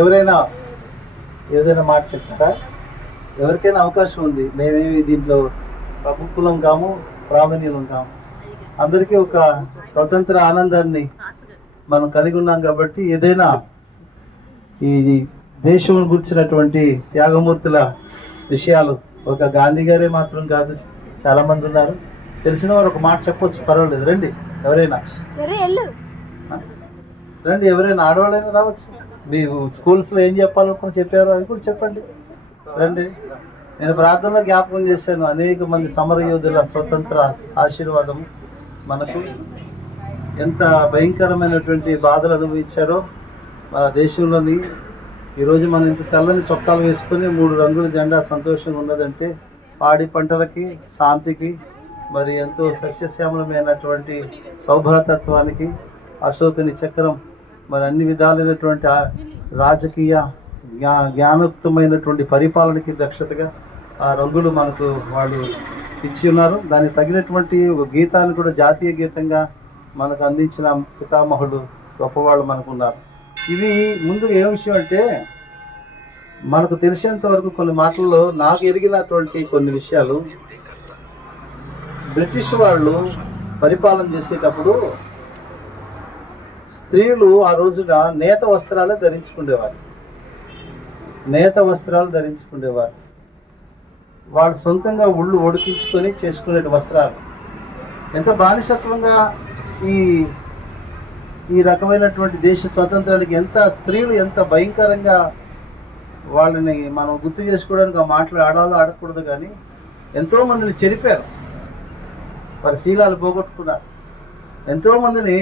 ఎవరైనా ఏదైనా మాట చెప్తారా? ఎవరికైనా అవకాశం ఉంది. మేమేమి దీంట్లో ప్రముఖులం కాము, ప్రామాణ్యులం కాము. అందరికీ ఒక స్వతంత్ర ఆనందాన్ని మనం కలిగి ఉన్నాం కాబట్టి ఏదైనా ఈ దేశం గురించినటువంటి త్యాగమూర్తుల విషయాలు, ఒక గాంధీ గారే మాత్రం కాదు, చాలామంది ఉన్నారు. తెలిసిన వారు ఒక మాట చెప్పొచ్చు, పర్వాలేదు. రండి ఎవరైనా, రండి ఎవరైనా, ఆడవాళ్ళైనా రావచ్చు. మీరు స్కూల్స్లో ఏం చెప్పాలనుకుని చెప్పారో అవి కూడా చెప్పండి. రండి. నేను ప్రార్థనలో జ్ఞాపకం చేశాను, అనేక మంది సమర యోధుల స్వతంత్ర ఆశీర్వాదం మనకు ఎంత భయంకరమైనటువంటి బాధలు అనుభవించారో మన దేశంలోని. ఈరోజు మనం ఇంత తెల్లని చొక్కాలు వేసుకొని 3 రంగుల జెండా సంతోషంగా ఉన్నదంటే పాడి పంటలకి, శాంతికి, మరి ఎంతో సస్యశ్యామలమైనటువంటి సౌభాతత్వానికి, అశోకుని చక్రం, మరి అన్ని విధాలైనటువంటి రాజకీయ జ్ఞానోక్తమైనటువంటి పరిపాలనకి దక్షతగా ఆ రంగులు మనకు వాళ్ళు ఇచ్చి ఉన్నారు. దానికి తగినటువంటి ఒక గీతాన్ని కూడా జాతీయ గీతంగా మనకు అందించిన పితామహుడు, గొప్పవాళ్ళు మనకు ఉన్నారు. ఇవి ముందు ఏ విషయం అంటే, మనకు తెలిసేంత వరకు కొన్ని మాటల్లో నాకు ఎరిగినటువంటి కొన్ని విషయాలు, బ్రిటిష్ వాళ్ళు పరిపాలన చేసేటప్పుడు స్త్రీలు ఆ రోజున నేత వస్త్రాలు ధరించుకునేవారు. వాళ్ళు సొంతంగా ఉళ్ళు ఒడికించుకొని చేసుకునే వస్త్రాలు. ఎంత బానిసత్వంగా ఈ రకమైనటువంటి దేశ స్వాతంత్రానికి స్త్రీలు ఎంత భయంకరంగా వాళ్ళని మనం గుర్తు చేసుకోవడానికి ఆ మాటలు ఆడాలో ఆడకూడదు, కానీ ఎంతోమందిని చెరిపారు, వారి శీలాలు పోగొట్టుకున్నారు. ఎంతోమందిని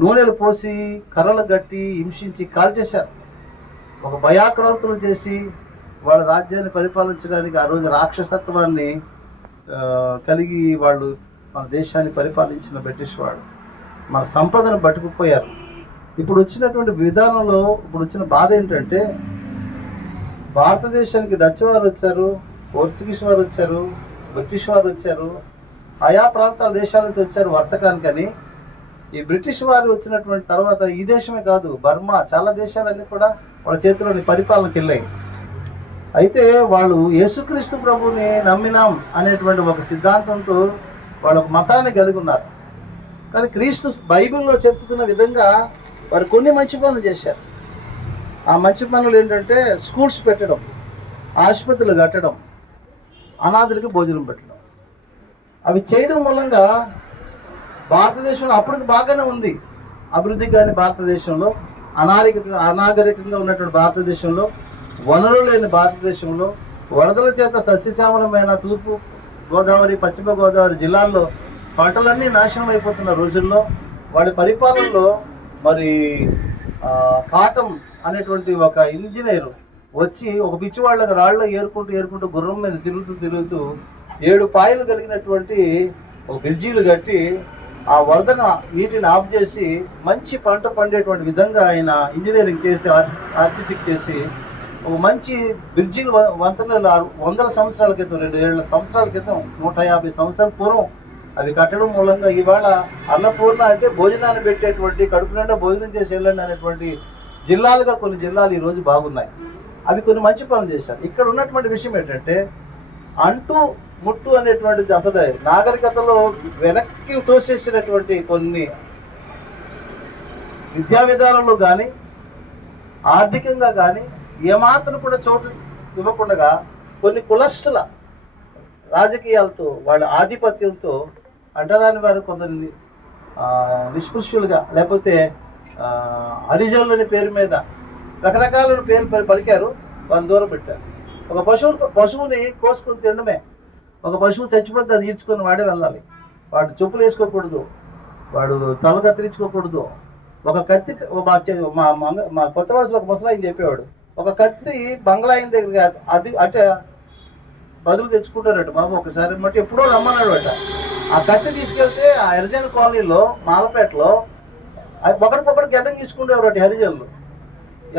నూనెలు పోసి కర్రలు గట్టి హింసించి కాల్చేశారు. ఒక భయాక్రాంతులు చేసి వాళ్ళ రాజ్యాన్ని పరిపాలించడానికి ఆ రోజు రాక్షసత్వాన్ని కలిగి వాళ్ళు మన దేశాన్ని పరిపాలించిన బ్రిటిష్ వాళ్ళు మన సంపదను పట్టుకుపోయారు. ఇప్పుడు వచ్చినటువంటి విధానంలో ఇప్పుడు వచ్చిన బాధ ఏంటంటే, భారతదేశానికి డచ్ వారు వచ్చారు, పోర్చుగీస్ వారు వచ్చారు, బ్రిటిష్ వారు వచ్చారు, ఆయా ప్రాంతాల దేశాల నుంచి వచ్చారు వర్తకానికని. ఈ బ్రిటిష్ వారు వచ్చినటువంటి తర్వాత ఈ దేశమే కాదు, బర్మా, చాలా దేశాలన్నీ కూడా వాళ్ళ చేతిలోని పరిపాలనకి వెళ్ళాయి. అయితే వాళ్ళు యేసుక్రీస్తు ప్రభుని నమ్మినాం అనేటువంటి ఒక సిద్ధాంతంతో వాళ్ళ ఒక మతాన్ని కలిగి ఉన్నారు. కానీ క్రీస్తు బైబిల్లో చెప్తున్న విధంగా వారు కొన్ని మంచి పనులు చేశారు. ఆ మంచి పనులు ఏంటంటే, స్కూల్స్ పెట్టడం, ఆసుపత్రులు కట్టడం, అనాథులకి భోజనం పెట్టడం. అవి చేయడం మూలంగా భారతదేశంలో అప్పటికి బాగానే ఉంది అభివృద్ధి, కానీ భారతదేశంలో అనాగరికంగా ఉన్నటువంటి భారతదేశంలో, వనరులు లేని భారతదేశంలో, వరదల చేత సస్యశ్యామలమైన తూర్పు గోదావరి, పశ్చిమ గోదావరి జిల్లాల్లో పంటలన్నీ నాశనం అయిపోతున్న రోజుల్లో వాళ్ళ పరిపాలనలో మరి కాటం అనేటువంటి ఒక ఇంజనీరు వచ్చి ఒక పిచ్చివాళ్ళకి రాళ్ళు ఏరుకుంటూ గుర్రం మీద తిరుగుతూ 7 పాయలు కలిగినటువంటి ఒక బ్రిడ్జీలు కట్టి ఆ వరదన నీటిని ఆఫ్ చేసి మంచి పంట పండేటువంటి విధంగా ఆయన ఇంజనీరింగ్ చేసి, ఆర్కిటెక్ట్ చేసి ఒక మంచి బ్రిడ్జీలు వంతెనలు 100 సంవత్సరాల క్రితం, 200 సంవత్సరాల క్రితం, 150 సంవత్సరాల పూర్వం అవి కట్టడం మూలంగా ఇవాళ అన్నపూర్ణ అంటే భోజనాన్ని పెట్టేటువంటి, కడుపు నిండా భోజనం చేసి వెళ్ళండి అనేటువంటి జిల్లాలుగా కొన్ని జిల్లాలు ఈరోజు బాగున్నాయి. అవి కొన్ని మంచి పనులు చేశారు. ఇక్కడ ఉన్నటువంటి విషయం ఏంటంటే, అంటూ ముట్టు అనేటువంటిది అసలు నాగరికతలో వెనక్కి తోసేసినటువంటి కొన్ని విద్యా విధానంలో కానీ, ఆర్థికంగా కానీ ఏమాత్రం కూడా చోటు ఇవ్వకుండా కొన్ని కులస్తుల రాజకీయాలతో, వాళ్ళ ఆధిపత్యంతో అంటరాని వారు కొందరు నిష్పృష్యులుగా, లేకపోతే హరిజనులని పేరు మీద రకరకాల పేరు పలికారు, వాళ్ళని దూరం పెట్టారు. ఒక పశువుని కోసుకొని తినడమే. ఒక పశువు చచ్చిపోతే అది ఈడ్చుకొని వాడే వెళ్ళాలి. వాడు చెప్పులు వేసుకోకూడదు, వాడు తల కత్తిరించుకోకూడదు. ఒక కత్తి, మా కొత్త వలసలో ఒక ముసలాయన చెప్పేవాడు, ఒక కత్తి బంగ్లా అయిన దగ్గర అది అంటే బదులు తెచ్చుకుంటారట బాబు ఒకసారి బట్టి ఎప్పుడో రమ్మన్నాడు అట. ఆ కత్తి తీసుకెళ్తే ఆ హరిజన కాలనీలో, మాలపేటలో ఒకరికొకరు గడ్డం తీసుకుంటేవారు అటు హరిజనులు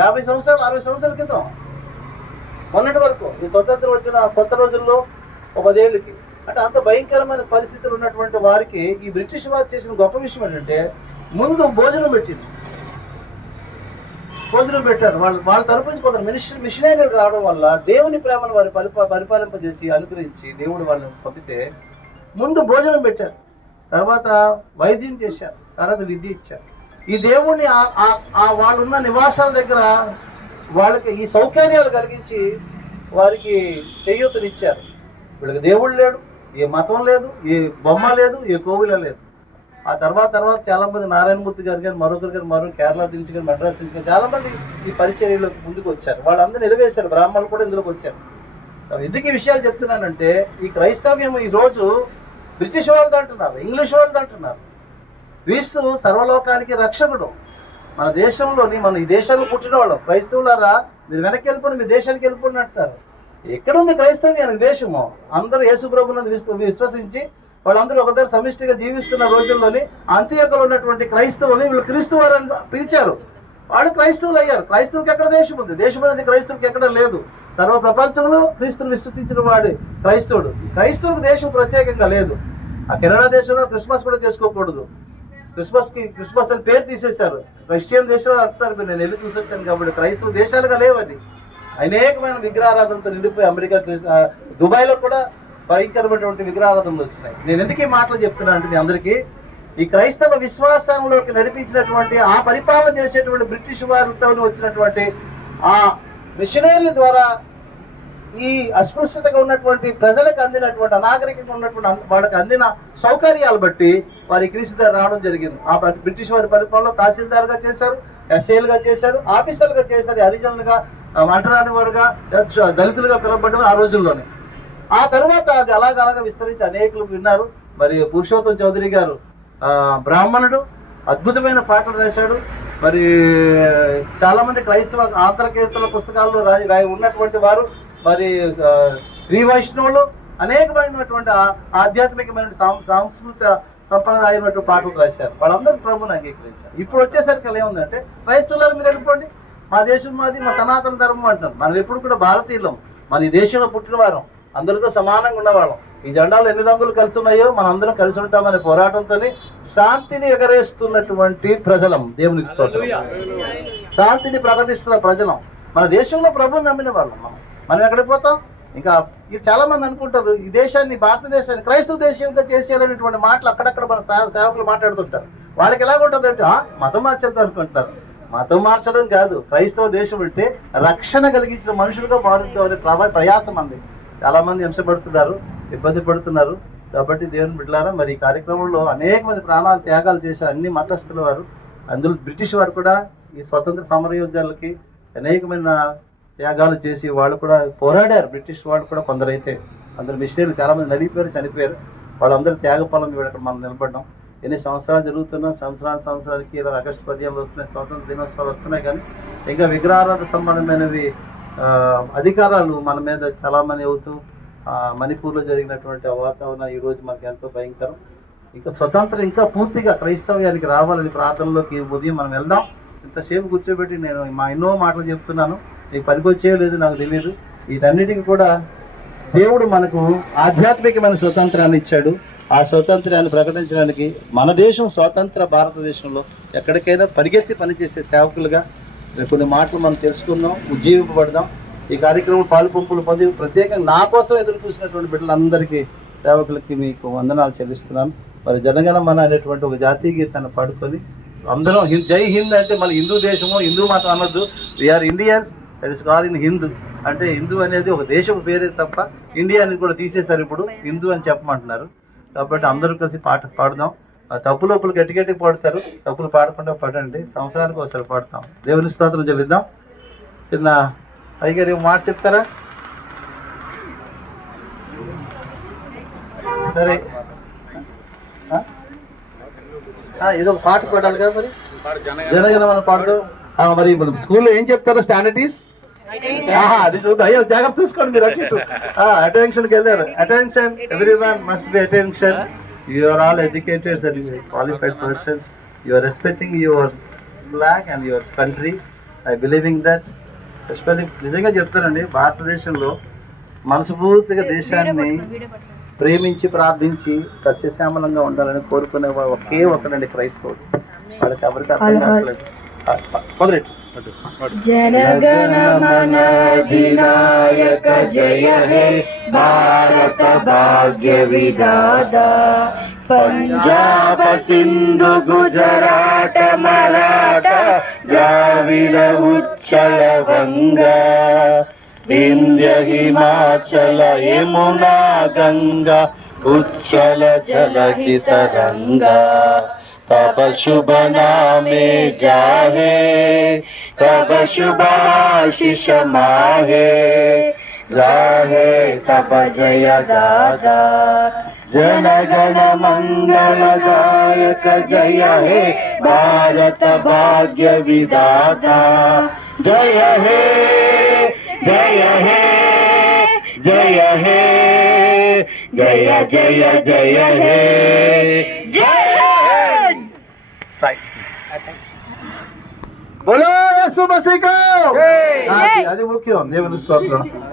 50 సంవత్సరాలు 60 సంవత్సరాల క్రితం, మొన్నటి వరకు. ఈ స్వతంత్రం వచ్చిన కొత్త రోజుల్లో 10 ఏళ్ళకి. అంటే అంత భయంకరమైన పరిస్థితులు ఉన్నటువంటి వారికి ఈ బ్రిటిష్ వారు చేసిన గొప్ప విషయం ఏంటంటే, ముందు భోజనం పెట్టింది. భోజనం పెట్టారు. వాళ్ళ తరపు నుంచి కొందరు మిషనరీలు రావడం వల్ల దేవుని ప్రేమను వారి పరిపాలింపజేసి అనుగ్రహించి దేవుడు వాళ్ళని పంపితే ముందు భోజనం పెట్టారు, తర్వాత వైద్యం చేశారు, తర్వాత విద్య ఇచ్చారు. ఈ దేవుణ్ణి వాళ్ళున్న నివాసాల దగ్గర వాళ్ళకి ఈ సౌకర్యాలు కలిగించి వారికి చేయూతనిచ్చారు. వీళ్ళకి దేవుడు లేడు, ఏ మతం లేదు, ఏ బొమ్మ లేదు, ఏ కోవిల లేదు. ఆ తర్వాత చాలామంది నారాయణమూర్తి గారు కానీ మరొకరు కానీ కేరళ నుంచి కానీ మద్రాసు నుంచి కానీ చాలామంది ఈ పరిచర్యలకు ముందుకు వచ్చారు. వాళ్ళందరూ నిలవేశారు, బ్రాహ్మణులు కూడా ఇందులోకి వచ్చారు. ఎందుకు ఈ విషయాలు చెప్తున్నానంటే ఈ క్రైస్తవ్యం ఈరోజు బ్రిటిష్ వాళ్ళది అంటున్నారు, ఇంగ్లీష్ వాళ్ళది అంటున్నారు. క్రీస్తు సర్వలోకానికి రక్షకుడు. మన దేశంలోని మన ఈ దేశంలో పుట్టిన వాళ్ళం క్రైస్తవులారా మీరు వెనక్కి వెళ్ళిపోండి, మీ దేశానికి వెళ్ళిపోండి అంటున్నారు. ఎక్కడుంది క్రైస్తవ్యానికి దేశము? అందరూ యేసు ప్రభువును విశ్వసించి వాళ్ళందరూ ఒక దగ్గర సమిష్టిగా జీవిస్తున్న రోజుల్లోని అంత్యకలో ఉన్నటువంటి క్రైస్తవుని వీళ్ళు క్రీస్తు వారని పిలిచారు. వాళ్ళు క్రైస్తవులు అయ్యారు. క్రైస్తవులకి ఎక్కడ దేశం ఉంది? దేశం అనేది క్రైస్తవులకి ఎక్కడ లేదు. సర్వ ప్రపంచంలో క్రీస్తుని విశ్వసించిన వాడు క్రైస్తవుడు. క్రైస్తవులకు దేశం ప్రత్యేకంగా లేదు. ఆ కెనడా దేశంలో క్రిస్మస్ కూడా చేసుకోకూడదు. క్రిస్మస్ అని పేరు తీసేశారు. క్రిస్టియన్ దేశాలు అంటున్నారు, నేను వెళ్ళి చూసొచ్చాను కాబట్టి. క్రైస్తవ దేశాలుగా లేవని అనేకమైన విగ్రహారాధనతో నిండిపోయి అమెరికా, దుబాయ్లో కూడా భయంకరమైనటువంటి విగ్రహారాధనలు వచ్చినాయి. నేను ఎందుకు ఈ మాటలు చెప్తున్నాను అంటే మీ అందరికీ ఈ క్రైస్తవ విశ్వాసంలోకి నడిపించినటువంటి ఆ పరిపాలన చేసేటువంటి బ్రిటిష్ వారితో వచ్చినటువంటి ఆ మిషనరీల ద్వారా ఈ అస్పృశ్యతగా ఉన్నటువంటి ప్రజలకు అందినటువంటి అనాగరికంగా ఉన్నటువంటి వాళ్ళకి అందిన సౌకర్యాలు బట్టి వారి క్రీస్తు దగ్గర రావడం జరిగింది. ఆ బ్రిటిష్ వారి పరిపాలనలో తహసీల్దార్గా చేశారు, ఎస్ఐలుగా చేశారు, ఆఫీసర్లుగా చేశారు, హరిజనులుగా, అంటరాని వారుగా, దళితులుగా పిలువబడ్డం ఆ రోజుల్లోనే. ఆ తర్వాత అది అలాగ విస్తరించి అనేకులు విన్నారు. మరి పురుషోత్తం చౌదరి గారు బ్రాహ్మణుడు, అద్భుతమైన పాటలు రాశాడు. మరి చాలామంది క్రైస్తవ ఆంధ్ర కీర్తన పుస్తకాల్లో ఉన్నటువంటి వారు, మరి శ్రీ వైష్ణవులు అనేకమైనటువంటి ఆధ్యాత్మికమైన సాంస్కృతిక సంప్రదాయమైనటువంటి పాటలు రాశారు. వాళ్ళందరూ ప్రభుని అంగీకరించారు. ఇప్పుడు వచ్చేసరికి ఎలా ఏముందంటే క్రైస్తవులను మీరు వెళ్ళిపోండి, మా దేశం మాది, మా సనాతన ధర్మం అంటున్నారు. మనం ఎప్పుడు కూడా భారతీయులం, మన ఈ దేశంలో పుట్టిన వారం, అందరితో సమానంగా ఉన్నవాళ్ళం. ఈ జెండాలు ఎన్ని రంగులు కలిసి ఉన్నాయో మనం అందరం కలిసి ఉంటామనే పోరాటంతో శాంతిని ఎగరేస్తున్నటువంటి ప్రజలం. దేవునికి స్తోత్రం. శాంతిని ప్రకటిస్తున్న ప్రజలం. మన దేశంలో ప్రభుని నమ్మిన వాళ్ళం. మనం ఎక్కడికి పోతాం? ఇంకా చాలా మంది అనుకుంటారు ఈ దేశాన్ని, భారతదేశాన్ని క్రైస్తవ దేశంగా చేసేయాలనేటువంటి మాటలు అక్కడక్కడ మన సేవకులు మాట్లాడుతుంటారు. వాళ్ళకి ఎలా ఉంటుంది అంటే మతం మార్చేద్దాం అనుకుంటారు. మతం మార్చడం కాదు, క్రైస్తవ దేశం అంటే రక్షణ కలిగించిన మనుషులుగా మారుద్దాం అనే ప్రయాసం అంది. చాలా మంది హింసపడుతున్నారు, ఇబ్బంది పడుతున్నారు. కాబట్టి దేవుని బిడ్డలారా, మరి ఈ కార్యక్రమంలో అనేక మంది ప్రాణాలు త్యాగాలు చేశారు అన్ని మతస్థుల వారు. అందులో బ్రిటిష్ వారు కూడా ఈ స్వతంత్ర సమరయోధులకి అనేకమైన త్యాగాలు చేసి వాళ్ళు కూడా పోరాడారు. బ్రిటిష్ వాళ్ళు కూడా కొందరైతే, అందరు మిషనరీలు చాలామంది నడిపోయారు, చనిపోయారు. వాళ్ళందరూ త్యాగఫలం ఇక్కడ మనం నిలబడ్డాం. ఎన్ని సంవత్సరాలు జరుగుతున్నాం, సంవత్సరానికి ఇలా ఆగస్టు 15 వస్తున్నాయి, స్వాతంత్ర దినోత్సవాలు వస్తున్నాయి. కానీ ఇంకా విగ్రహారాధన సంబంధమైనవి అధికారాలు మన మీద చాలామంది అవుతూ మణిపూర్లో జరిగినటువంటి వాతావరణం ఈరోజు మనకు ఎంతో భయంకరం. ఇంకా స్వతంత్రం ఇంకా పూర్తిగా క్రైస్తవ్యానికి రావాలని ప్రార్థనలోకి ఉదయం మనం వెళ్దాం. ఇంతసేపు కూర్చోబెట్టి నేను ఎన్నో మాటలు చెప్తున్నాను, నీకు పనికొచ్చేయలేదు నాకు తెలియదు. వీటన్నిటికీ కూడా దేవుడు మనకు ఆధ్యాత్మికమైన స్వతంత్రాన్ని ఇచ్చాడు. ఆ స్వతంత్రాన్ని ప్రకటించడానికి మన దేశం స్వతంత్ర భారతదేశంలో ఎక్కడికైనా పరిగెత్తి పనిచేసే సేవకులుగా కొన్ని మాటలు మనం తెలుసుకుందాం, ఉజ్జీవింపబడదాం. ఈ కార్యక్రమం పాలుపంపులు పొంది ప్రత్యేకంగా నా కోసం ఎదురు చూసినటువంటి బిడ్డలందరికీ, సేవకులకి మీకు వందనాలు చెల్లిస్తున్నాను. మరి జనగణమన అనేటువంటి ఒక జాతీయ గీతాన్ని పాడుకొని అందరం జై హింద్ అంటే మళ్ళీ హిందూ దేశము, హిందూ మతం అనొద్దు. We are Indians, that is call in Hindu. అంటే హిందూ అనేది ఒక దేశం పేరే తప్ప ఇండియా అనేది కూడా తీసేశారు. ఇప్పుడు హిందూ అని చెప్పమంటున్నారు. కాబట్టి అందరూ కలిసి పాట పాడుదాం. తప్పు లోపల గట్టి పాడతారు, తప్పులు పాడకుండా పాడండి. సంవత్సరానికి ఒకసారి పాడతాం. దేవుని స్తోత్రం చెల్లిద్దాం. చిన్న అయ్యగారు మాట చెప్తారా? సరే, ఏదో ఒక పాట పాడాలి కదా, మరి జనగణమన పాడదు. మరి స్కూల్లో ఏం చెప్తారో స్టాండర్డీస్ అది చూద్దాం. అయ్యో జాగ్రత్త చూసుకోండి మీరు. అటెన్షన్కి వెళ్ళారు. Attention, every one must be attention. You are all educated and qualified persons. You are respecting your flag and your country. I believing that. Especially నిజంగా చెప్తానండి, భారతదేశంలో మనస్ఫూర్తిగా దేశాన్ని ప్రేమించి ప్రార్థించి సస్యశ్యామలంగా ఉండాలని కోరుకునే ఒకే ఒకడండి క్రైస్తవుడు. వాళ్ళకి ఎవరికి అర్థం కావట్లేదు. మొదలెట్టు. जनगण मन अधिनायक जय हे भारत भाग्य विधाता पंजाब सिंधु गुजरात मराठा द्राविड उच्चल वंगा विंध्य हिमाचल यमुना गंगा उच्चल जलधि तरंगा तब शुभ नामे जाहे तब शुभाशिष माहे जाहे तब जय दादा जनगण मंगलदायक जय हे भारत भाग्य विधाता जय हे जय हे जय हे जय जय जय हे जय बोलो यीशु मसीह को అది ముఖ్యం దేవుని స్తోత్రం